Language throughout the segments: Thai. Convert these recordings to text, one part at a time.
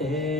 เ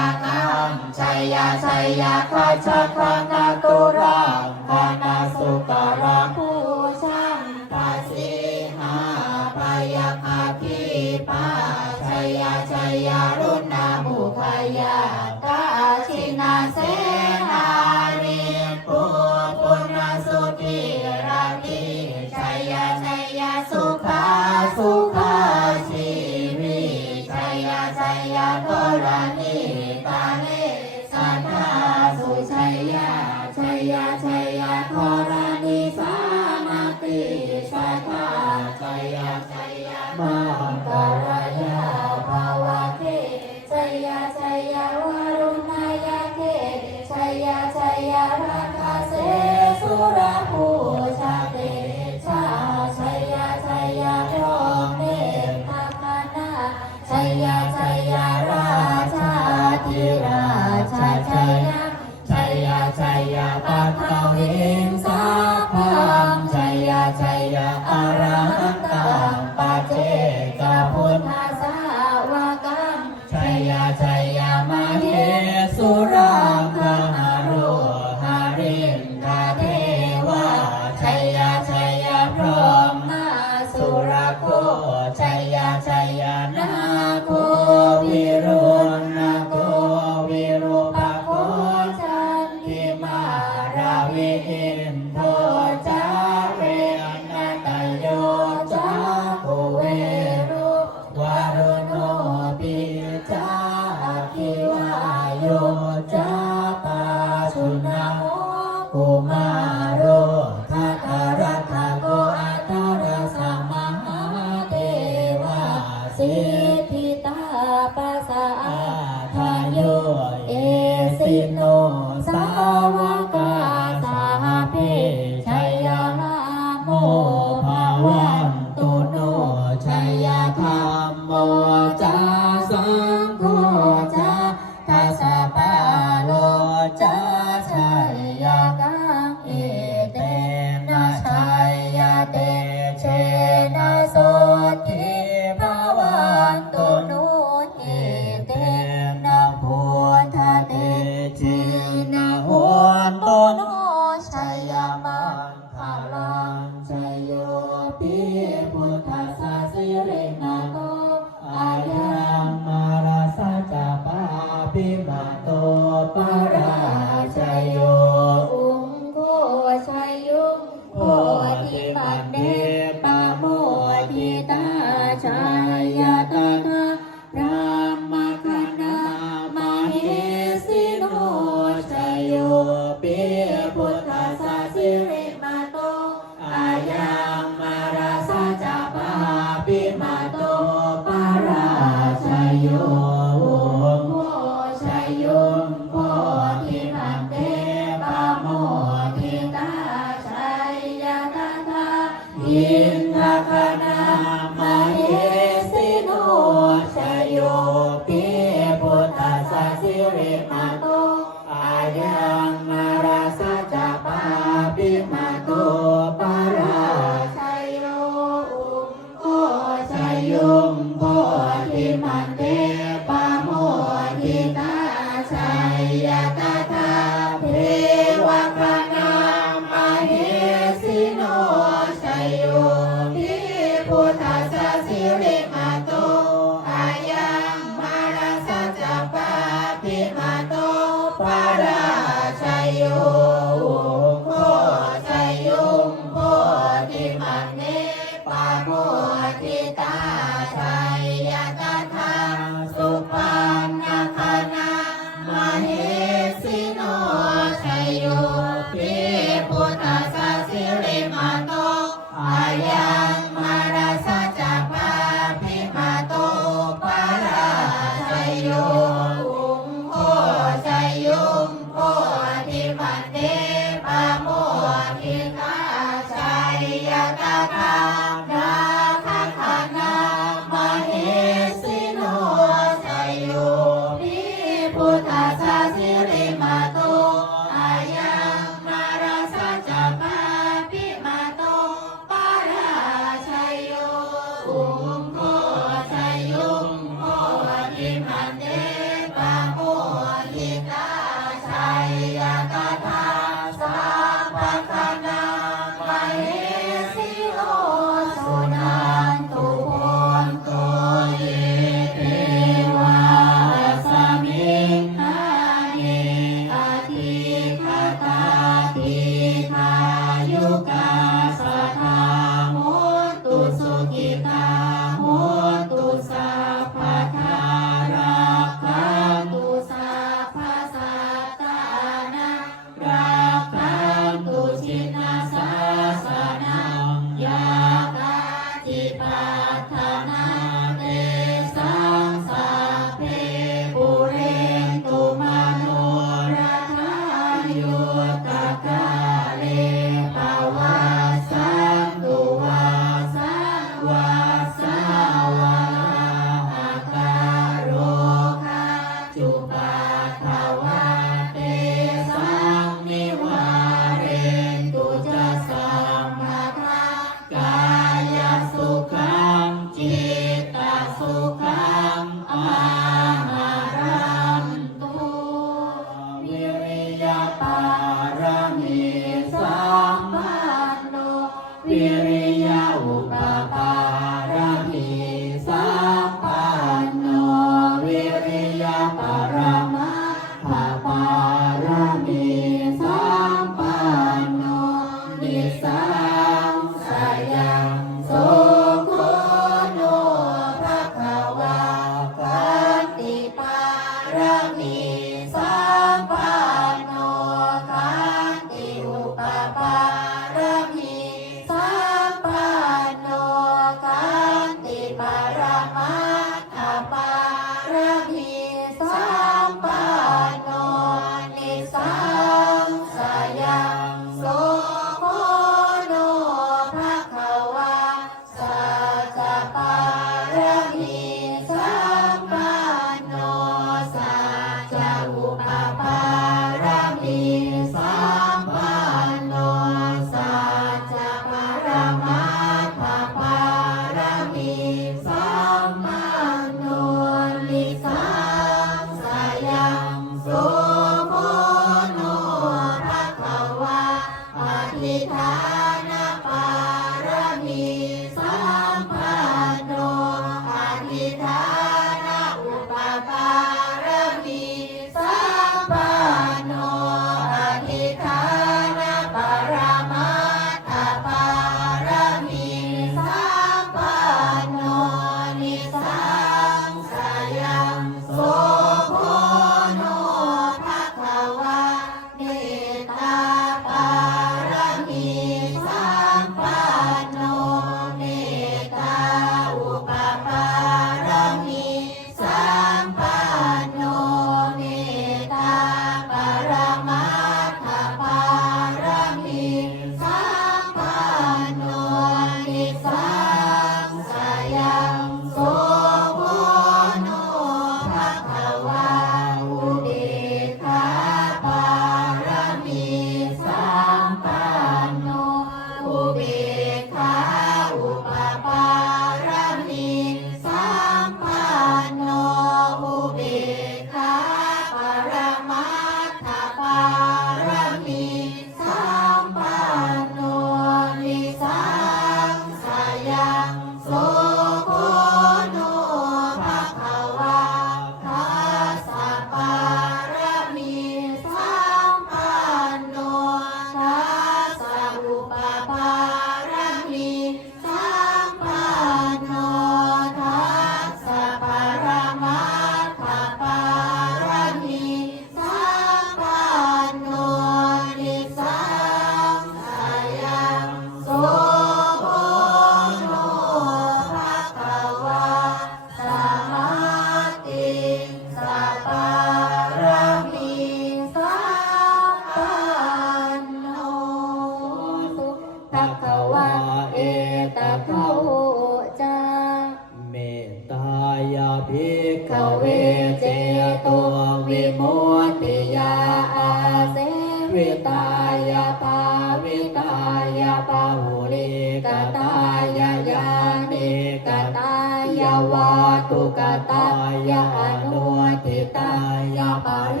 ปะเร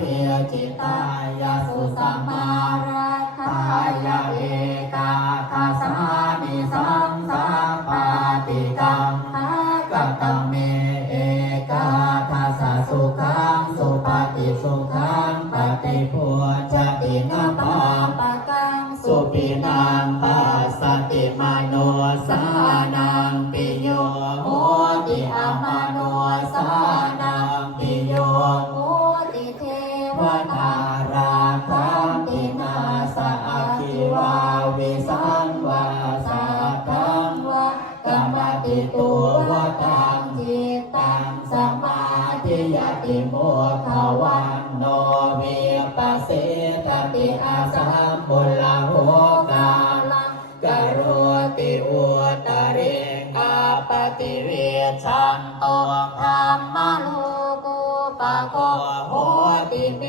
จิตายาสุสัมมา ปฏิเวชันโตพรามลูกุปโกโหติเม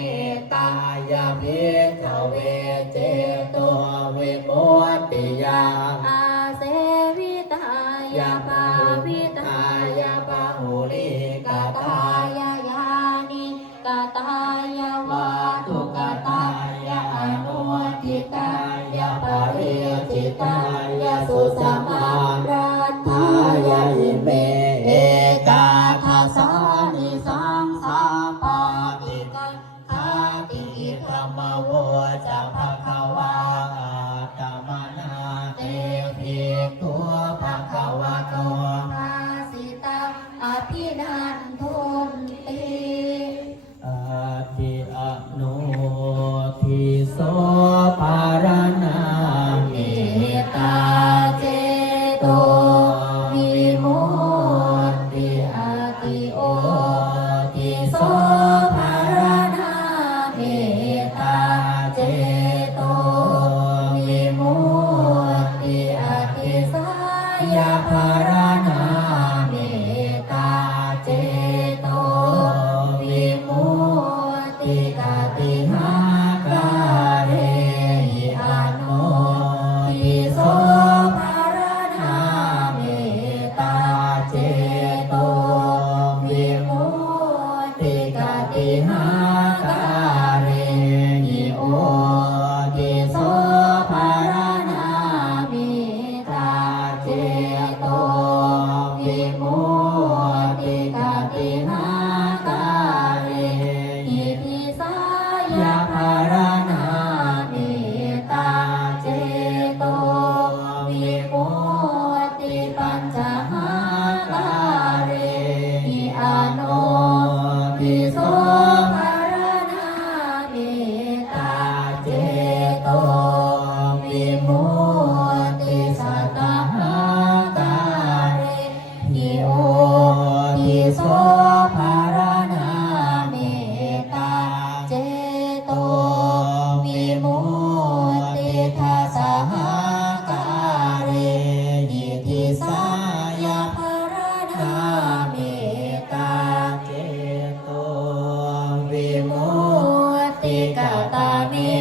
Amen.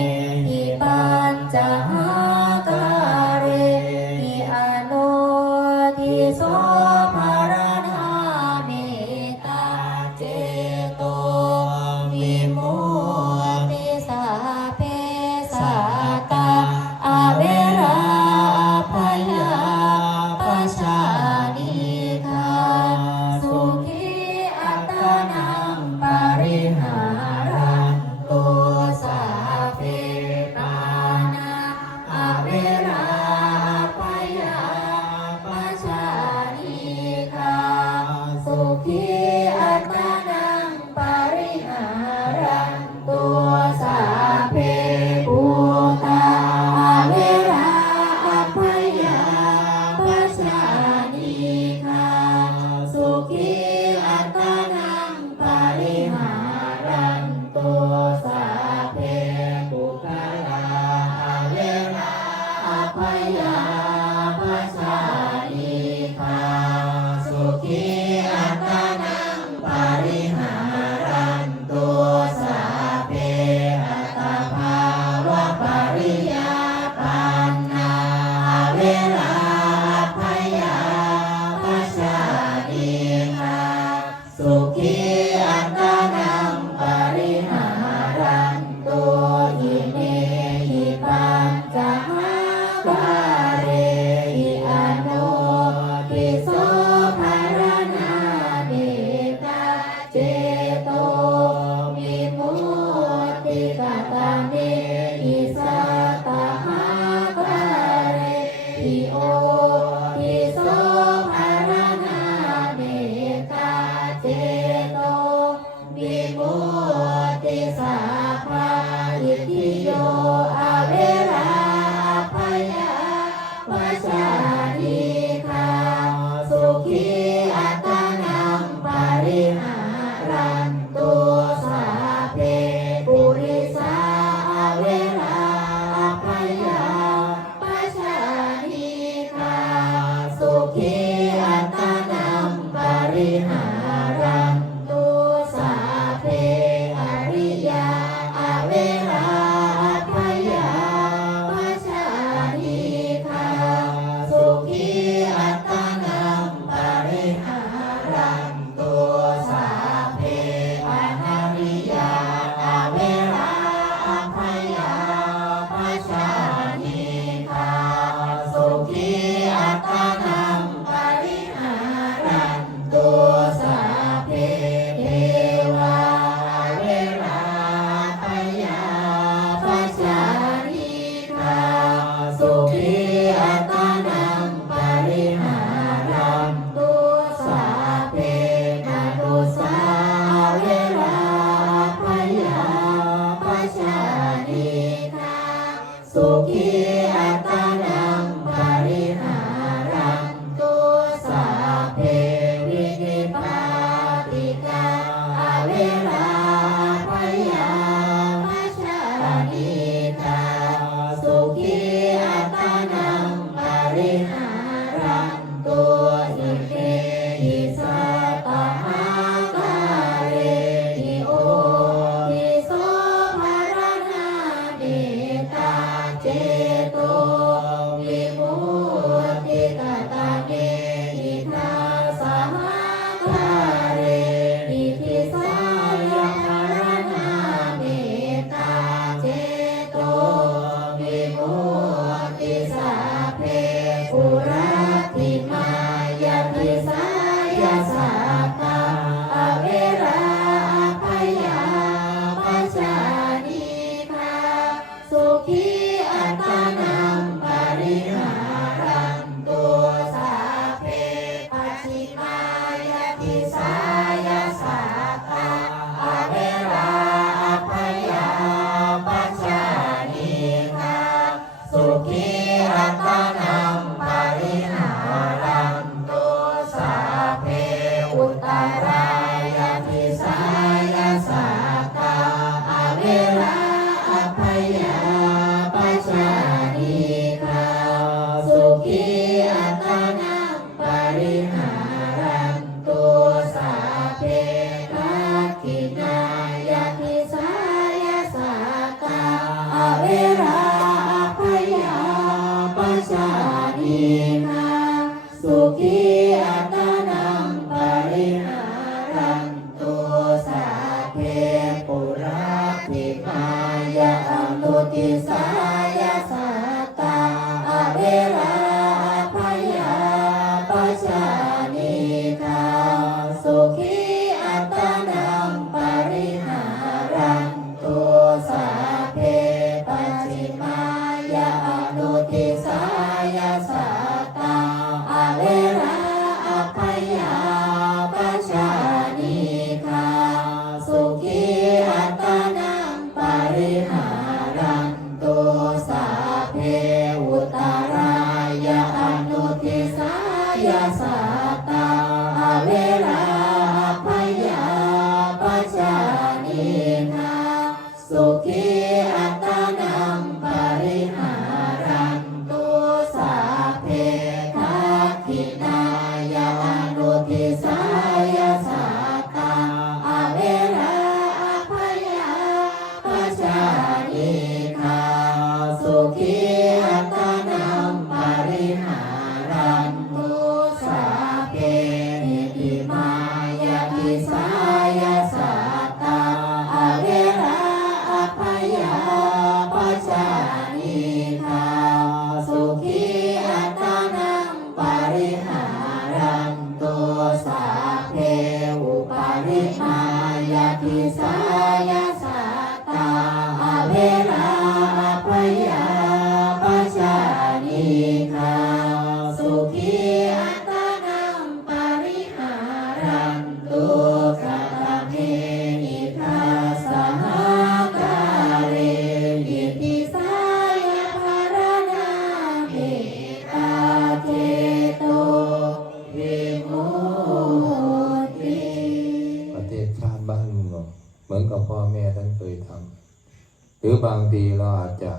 หรือบางทีเราอาจจะ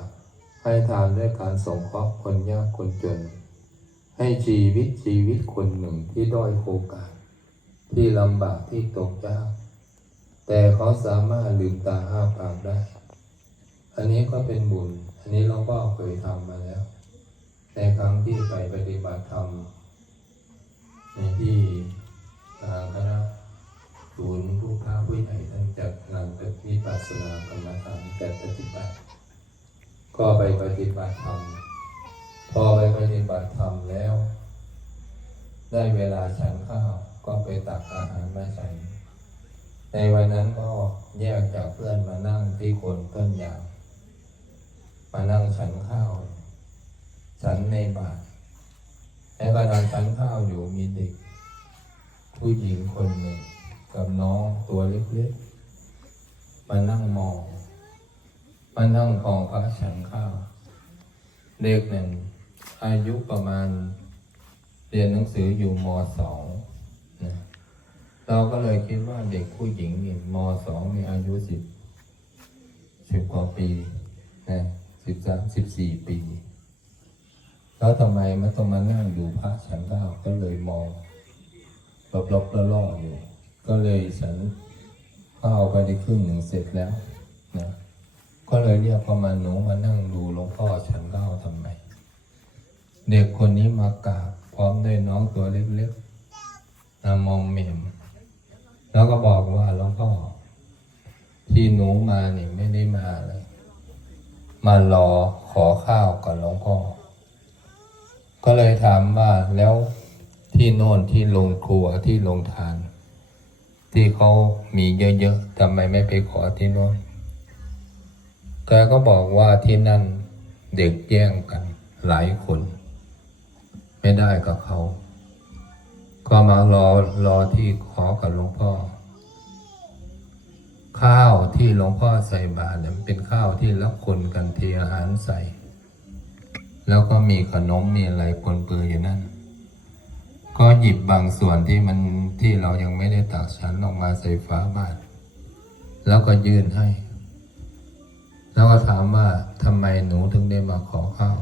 ให้ทานด้วยการสงเคราะห์คนยากคนจน ให้ชีวิตชีวิตคนหนึ่งที่ด้อยโอกาส ที่ลำบากที่ตกยากแต่เขาสามารถลืมตาห้าปากได้ อันนี้ก็เป็นบุญ อันนี้เราก็เคยทำมาแล้ว ในครั้งที่ไปปฏิบัติธรรมในที่ทางคณะ ศูนย์ผู้พาผู้ใหญ่ทั้งจัดงานเป็นวิปัสสนากรรมฐานจัดปฏิบัติ ก็ไปปฏิบัติธรรม พอไปปฏิบัติธรรมแล้ว ได้เวลาฉันข้าวก็ไปตักอาหารมาใส่ในวันนั้นก็แยกจากเพื่อนมานั่งที่คนต้นยางมานั่งฉันข้าว ฉันในบาทแล้วก็นอนฉันข้าวอยู่มีเด็ก ผู้หญิงคนหนึ่ง กับน้องตัวเล็กๆ มานั่งมอง มานั่งของพระฉันข้าว เด็กหนึ่งอายุประมาณ เรียนหนังสืออยู่มสองนะเราก็เลยคิดว่าเด็กผู้หญิงนี่มสองมีอายุสิบสิบกว่าปีนะสิบสามสิบสี่ปี แล้วทำไมมันต้องมานั่งดูพระฉันข้าวก็เลยมองรอบๆแล้วล่ออยู่ ก็เลยฉันข้าวไปได้ครึ่งหนึ่งเสร็จแล้วนะก็เลยเรียกประมาณหนูมานั่งดูหลวงพ่อฉันข้าทำไม เด็กคนนี้มากราบพร้อมด้วยน้องตัวเล็กๆนามอมเมมแล้วก็บอกว่าหลวงพ่อ ที่หนูมาเนี่ยไม่ได้มาเลย มารอขอข้าวกับหลวงพ่อ ก็เลยถามว่าแล้วที่โน่นที่โรงครัวที่โรงทาน ที่เขามีเยอะๆทำไมไม่ไปขอที่โน่นแกก็บอกว่าที่นั่นเด็กแย่งกันหลายคน ไม่ได้กับเขา ก็มารอรอที่ขอกับหลวงพ่อ ข้าวที่หลวงพ่อใส่บาตรเนี่ยมันเป็นข้าวที่รับคนกันเทอาหารใส่ แล้วก็มีขนมมีอะไรปนเปื้อนอยู่นั่น ก็หยิบบางส่วนที่มันที่เรายังไม่ได้ตักฉันออกมาใส่ฟ้าบาตรแล้วก็ยื่นให้ แล้วก็ถามว่าทำไมหนูถึงได้มาขอข้าว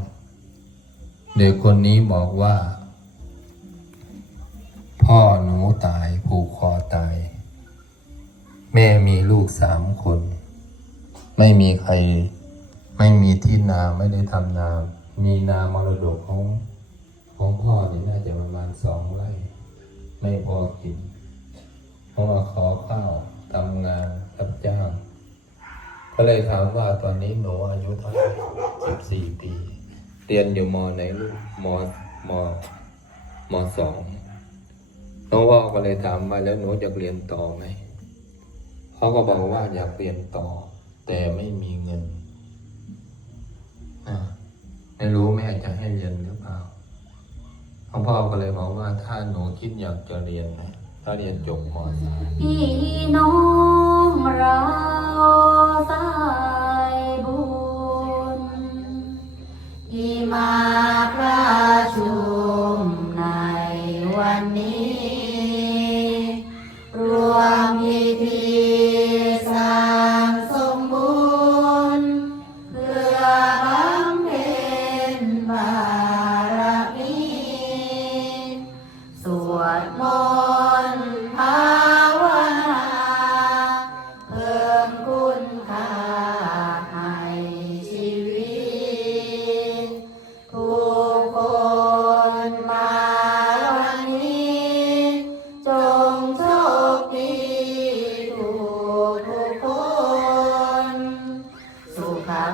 เด็กคนนี้บอกว่า พ่อหนูตายผูกคอตาย แม่มีลูกสามคน ไม่มีใคร ไม่มีที่นาไม่ได้ทำนา มีนามรดกของ ของพ่อเนี่ยน่าจะประมาณสองไร่ไม่พอกินเพราะว่าขอข้าวทำงานรับจ้าง ก็เลยถามว่าตอนนี้หนูอายุเท่าไหร่สิบสี่ปี เรียนอยู่มอไหนลูกมมมสองน้องพ่อก็เลยถามว่าแล้วหนูอยากเรียนต่อไหมเขาก็บอกว่าอยากเรียนต่อ แต่ไม่มีเงินอะไม่รู้แม่จะให้เรียนหรือเปล่า น้องพ่อก็เลยบอกว่าถ้าหนูคิดอยากจะเรียนนะถ้าเรียนจบก่อน พี่น้องเราสา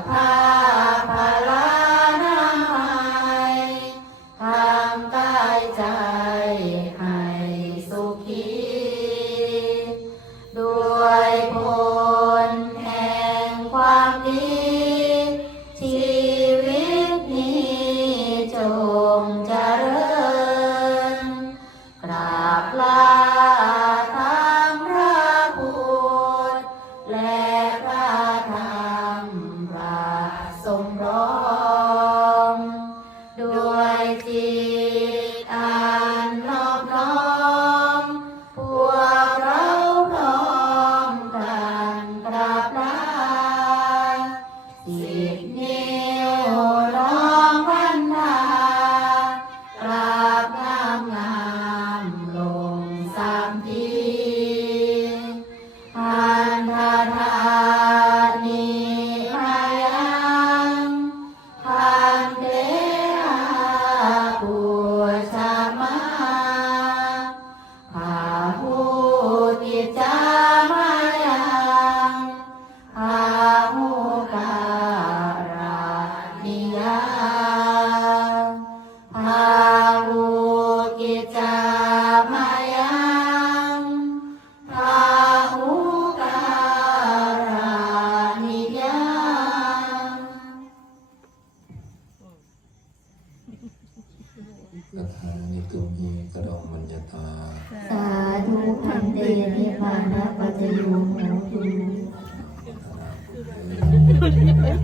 ภา